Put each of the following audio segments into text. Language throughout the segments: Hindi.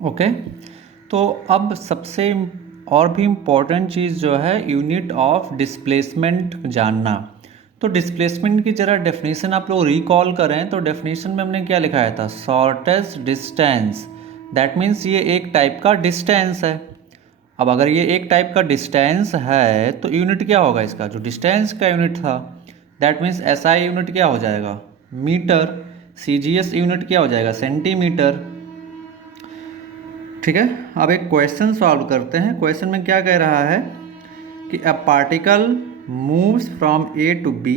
ओके। तो अब सबसे और भी इम्पोर्टेंट चीज़ जो है यूनिट ऑफ डिस्प्लेसमेंट जानना। तो डिस्प्लेसमेंट की ज़रा डेफिनेशन आप लोग रिकॉल करें तो डेफिनेशन में हमने क्या लिखाया था, शॉर्टेस्ट डिस्टेंस। दैट मीन्स ये एक टाइप का डिस्टेंस है। अब अगर ये एक टाइप का डिस्टेंस है तो यूनिट क्या होगा इसका, जो डिस्टेंस का यूनिट था दैट मीन्स एसआई यूनिट क्या हो जाएगा, मीटर। सीजीएस यूनिट क्या हो जाएगा, सेंटीमीटर। ठीक है। अब एक क्वेश्चन सॉल्व करते हैं। क्वेश्चन में क्या कह रहा है कि a particle moves from A to B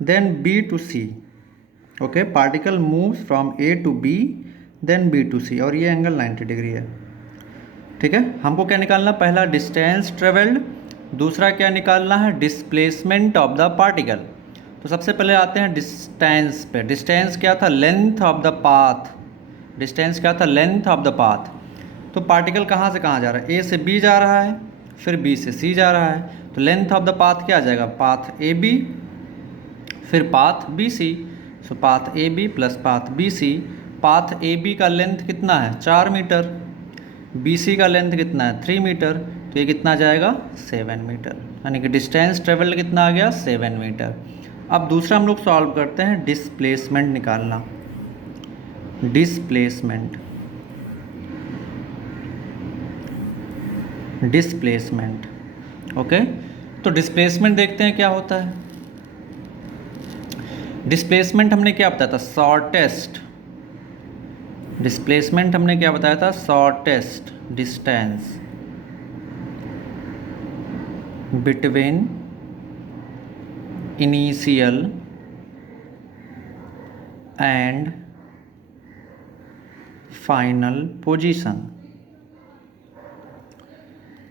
then B to C. Okay, particle moves from A to B then B to C, और ये एंगल 90 डिग्री है। ठीक है। हमको क्या निकालना, पहला डिस्टेंस ट्रेवल्ड, दूसरा क्या निकालना है, डिस्प्लेसमेंट ऑफ द पार्टिकल। तो सबसे पहले आते हैं डिस्टेंस पे। डिस्टेंस क्या था, length of the path. Distance क्या था, लेंथ ऑफ द पाथ। तो पार्टिकल कहाँ से कहाँ जा रहा है, ए से बी जा रहा है, फिर बी से सी जा रहा है। तो लेंथ ऑफ द पाथ क्या आ जाएगा, पाथ ए बी फिर path B C. So path A B plus path B C. Path A B का लेंथ कितना है, 4 मीटर। बी सी का लेंथ कितना है, 3 मीटर। तो ये कितना आ जाएगा, 7 मीटर। यानी कि डिस्टेंस ट्रेवल्ड कितना आ गया, 7 मीटर। अब दूसरा हम लोग सॉल्व करते हैं, डिस्प्लेसमेंट निकालना। Displacement displacement okay. तो डिस्प्लेसमेंट देखते हैं क्या होता है। डिस्प्लेसमेंट हमने क्या बताया था, शॉर्टेस्ट। डिस्प्लेसमेंट हमने क्या बताया था, shortest distance between initial and final position.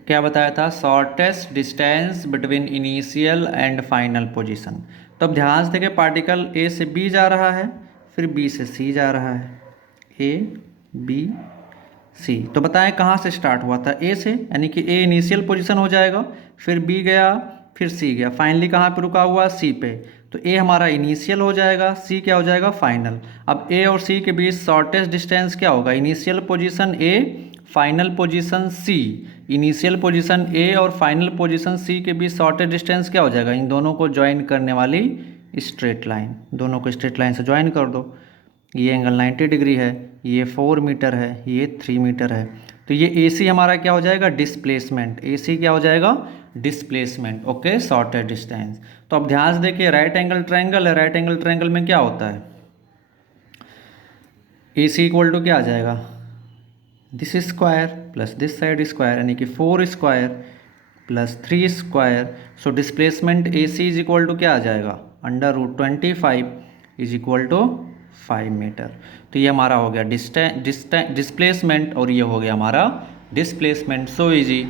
क्या बताया था, shortest distance between initial and final position. तो अब ध्यान से देखिए, पार्टिकल ए से बी जा रहा है, फिर बी से सी जा रहा है, ए बी सी। तो बताएं कहाँ से स्टार्ट हुआ था, ए से, यानी कि ए इनिशियल पोजीशन हो जाएगा, फिर बी गया, फिर सी गया, फाइनली कहाँ पे रुका हुआ, सी पे। तो ए हमारा इनिशियल हो जाएगा, सी क्या हो जाएगा, फाइनल। अब ए और सी के बीच शॉर्टेस्ट डिस्टेंस क्या होगा, initial position A, final position C. Initial position A और फाइनल पोजीशन सी के बीच शॉर्टेस्ट डिस्टेंस क्या हो जाएगा, इन दोनों को ज्वाइन करने वाली स्ट्रेट लाइन। दोनों को स्ट्रेट लाइन से ज्वाइन कर दो। ये एंगल 90 डिग्री है, ये 4 मीटर है, ये 3 मीटर है। तो ये ए सी हमारा क्या हो जाएगा, डिस्प्लेसमेंट। ए सी क्या हो जाएगा, डिस्प्लेसमेंट। Okay, shortest distance. तो अब ध्यान से देखिए, राइट एंगल ट्रायंगल है, राइट एंगल ट्रायंगल में क्या होता है, ए सी इक्वल टू क्या आ जाएगा, this square plus this side square, यानी कि 4 square plus 3 square. So displacement A C is equal to क्या आ जाएगा, √25 इज इक्वल टू 5 मीटर। तो ये हमारा हो गया डिस्प्लेसमेंट, और ये हो गया हमारा डिस्प्लेसमेंट। So easy.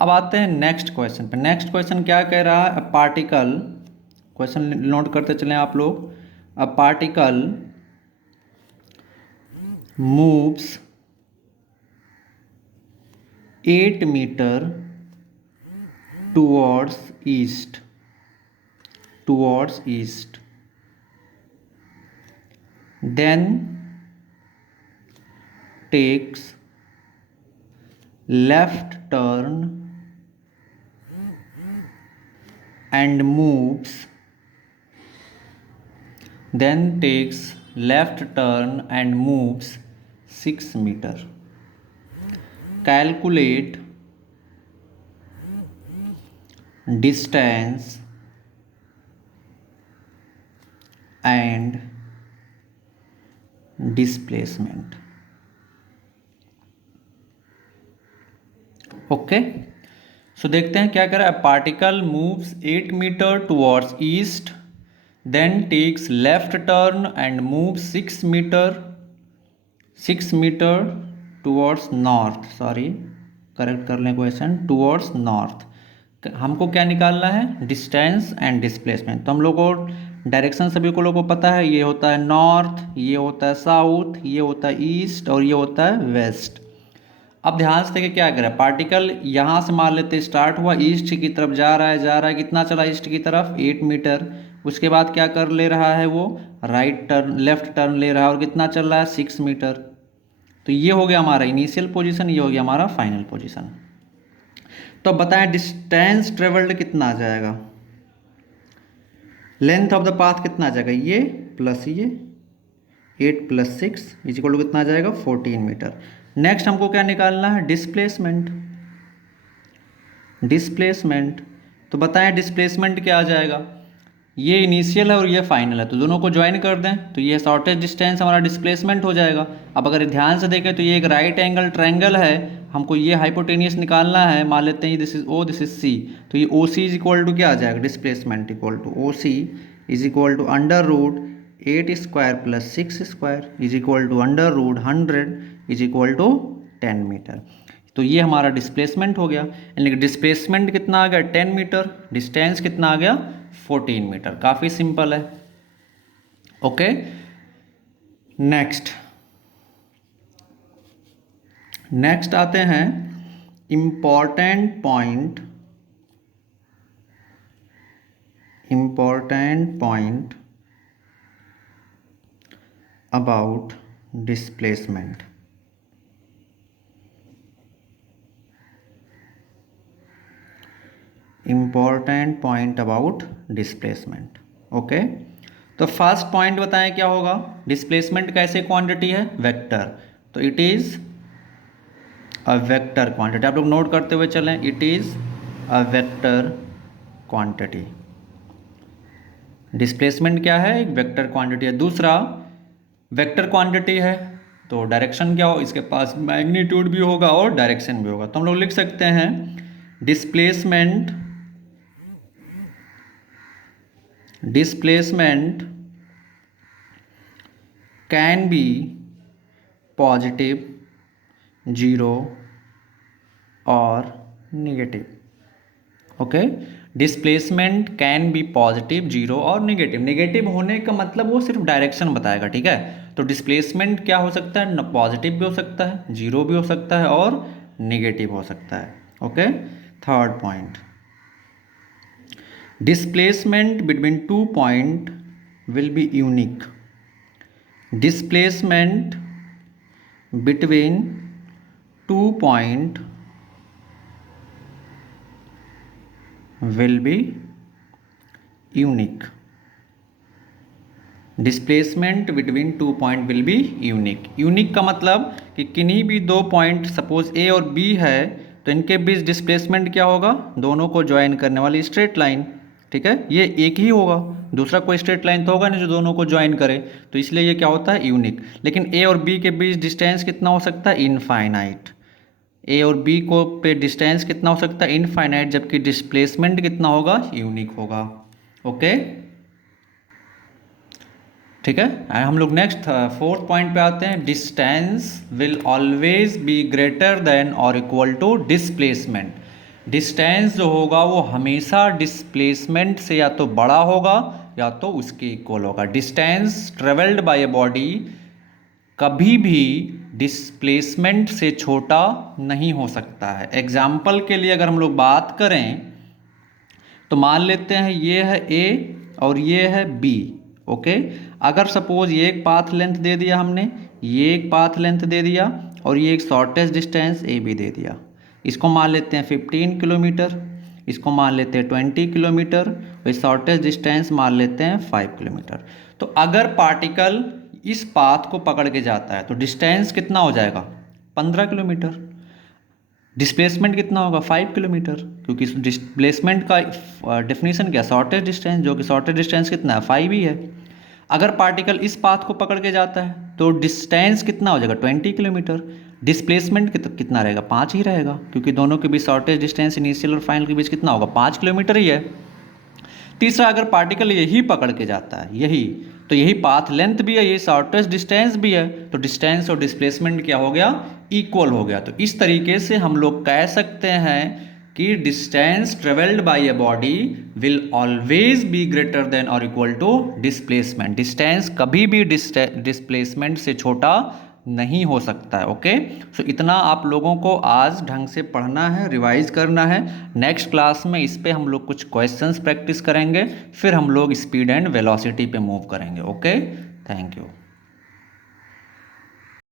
अब आते हैं नेक्स्ट क्वेश्चन पे। नेक्स्ट क्वेश्चन क्या कह रहा है, अ पार्टिकल, क्वेश्चन नोट करते चलें आप लोग। A particle moves 8 metre towards east, then takes left turn and moves, then takes left turn and moves 6 meter. Calculate distance and displacement. Okay, so देखते हैं क्या कर रहा है। Particle moves 8 metre towards east, then takes left turn and move 6 metre towards north. Sorry, correct कर लें क्वेश्चन, टुवर्ड्स नॉर्थ। हमको क्या निकालना है, डिस्टेंस एंड डिस्प्लेसमेंट। तो हम लोग को डायरेक्शन सभी को लोगों को पता है, ये होता है नॉर्थ, ये होता है साउथ, ये होता है ईस्ट, और ये होता है वेस्ट। अब ध्यान से देखिए क्या करें, पार्टिकल यहाँ से मान लेते स्टार्ट हुआ, ईस्ट की तरफ जा रहा है, कितना चला ईस्ट की तरफ, 8 मीटर। उसके बाद क्या कर ले रहा है वो, राइट टर्न, लेफ्ट टर्न ले रहा है, और कितना चल रहा है, 6 मीटर। तो ये हो गया हमारा इनिशियल पोजीशन, ये हो गया हमारा फाइनल पोजीशन। तो बताएं डिस्टेंस ट्रेवल्ड कितना आ जाएगा, लेंथ ऑफ द पाथ कितना आ जाएगा, ये प्लस ये 8 + 6 इज इक्वल टू कितना आ जाएगा 14 मीटर। नेक्स्ट हमको क्या निकालना है, डिस्प्लेसमेंट। डिस्प्लेसमेंट तो बताएं डिस्प्लेसमेंट क्या आ जाएगा, ये इनिशियल है और ये फाइनल है, तो दोनों को ज्वाइन कर दें तो ये शॉर्टेस्ट डिस्टेंस हमारा डिस्प्लेसमेंट हो जाएगा। अब अगर ध्यान से देखें तो ये एक राइट एंगल ट्रायंगल है, हमको ये हाइपोटेनियस निकालना है, मान लेते हैं this is O this is C, तो ये O C is equal to क्या आ जाएगा, displacement equal to O C is equal to √8² + 6² is equal to √100 is equal to 10 metre. तो ये हमारा डिस्प्लेसमेंट हो गया, यानी कि डिस्प्लेसमेंट कितना आ गया 10 मीटर, डिस्टेंस कितना आ गया 14 मीटर। काफ़ी सिंपल है। ओके, नेक्स्ट आते हैं important point about displacement. Important point about displacement. Okay, तो फर्स्ट पॉइंट बताएं क्या होगा, डिस्प्लेसमेंट कैसे क्वांटिटी है, वेक्टर, तो it is a vector quantity. आप लोग नोट करते हुए चलें, it is a vector quantity. Displacement क्या है, एक वेक्टर क्वांटिटी है। दूसरा, वेक्टर क्वांटिटी है तो डायरेक्शन क्या हो, इसके पास मैग्नीट्यूड भी होगा और डायरेक्शन भी होगा। तो हम लोग लिख सकते हैं डिस्प्लेसमेंट कैन बी पॉजिटिव, 0 और negative. Okay, displacement can be positive, 0 और नेगेटिव। नेगेटिव होने का मतलब वो सिर्फ डायरेक्शन बताएगा, ठीक है। तो डिस्प्लेसमेंट क्या हो सकता है, पॉजिटिव भी हो सकता है, 0 भी हो सकता है और नेगेटिव हो सकता है। Okay, third point, displacement between 2 point will be unique. Displacement between 2 point will be unique। Displacement between 2 point will be unique. Unique का मतलब कि किन्हीं भी 2 पॉइंट, सपोज ए और बी है, तो इनके बीच डिस्प्लेसमेंट क्या होगा, दोनों को ज्वाइन करने वाली स्ट्रेट लाइन, ठीक है, ये एक ही होगा, दूसरा कोई स्ट्रेट लाइन तो होगा नहीं जो दोनों को ज्वाइन करे, तो इसलिए ये क्या होता है, यूनिक। लेकिन ए और बी के बीच डिस्टेंस कितना हो सकता है, इनफाइनाइट। ए और बी को पे डिस्टेंस कितना हो सकता है, इनफाइनाइट, जबकि डिस्प्लेसमेंट कितना होगा, यूनिक होगा। ओके, ठीक है। हम लोग नेक्स्ट फोर्थ पॉइंट पे आते हैं, distance will always be greater than और इक्वल टू डिस्प्लेसमेंट। डिस्टेंस जो होगा वो हमेशा डिस्प्लेसमेंट से या तो बड़ा होगा या तो उसके इक्वल होगा। Distance travelled by a body कभी भी डिस्प्लेसमेंट से छोटा नहीं हो सकता है। एग्जाम्पल के लिए अगर हम लोग बात करें तो मान लेते हैं ये है ए और ये है बी। ओके, अगर सपोज ये एक पाथ लेंथ दे दिया हमने, ये एक पाथ लेंथ दे दिया और ये एक शॉर्टेस्ट डिस्टेंस ए बी दे दिया, इसको मान लेते हैं 15 किलोमीटर, इसको मान लेते हैं 20 किलोमीटर और शॉर्टेस्ट डिस्टेंस मान लेते हैं 5 किलोमीटर। तो अगर पार्टिकल इस पाथ को पकड़ के जाता है तो डिस्टेंस कितना हो जाएगा, 15 किलोमीटर। डिस्प्लेसमेंट कितना होगा, 5 किलोमीटर, क्योंकि डिस्प्लेसमेंट का डेफिनेशन क्या, शॉर्टेस्ट डिस्टेंस, जो कि शॉर्टेस्ट डिस्टेंस कितना है, 5 ही है। अगर पार्टिकल इस पाथ को पकड़ के जाता है तो डिस्टेंस कितना हो जाएगा, 20 किलोमीटर। डिस्प्लेसमेंट कितना रहेगा, 5 ही रहेगा, क्योंकि दोनों के बीच शॉर्टेस्ट डिस्टेंस इनिशियल और फाइनल के बीच कितना होगा, 5 किलोमीटर ही है। तीसरा, अगर पार्टिकल यही पकड़ के जाता है, यही, तो यही पाथ लेंथ भी है, ये शॉर्टेस्ट डिस्टेंस भी है, तो डिस्टेंस और डिस्प्लेसमेंट क्या हो गया, इक्वल हो गया। तो इस तरीके से हम लोग कह सकते हैं कि distance travelled by a body will always be greater than और इक्वल टू डिस्प्लेसमेंट। डिस्टेंस कभी भी डिस्प्लेसमेंट से छोटा नहीं हो सकता है। ओके, सो इतना आप लोगों को आज ढंग से पढ़ना है, रिवाइज करना है। नेक्स्ट क्लास में इस पे हम लोग कुछ क्वेश्चंस प्रैक्टिस करेंगे, फिर हम लोग स्पीड एंड वेलोसिटी पे मूव करेंगे। Okay, thank you.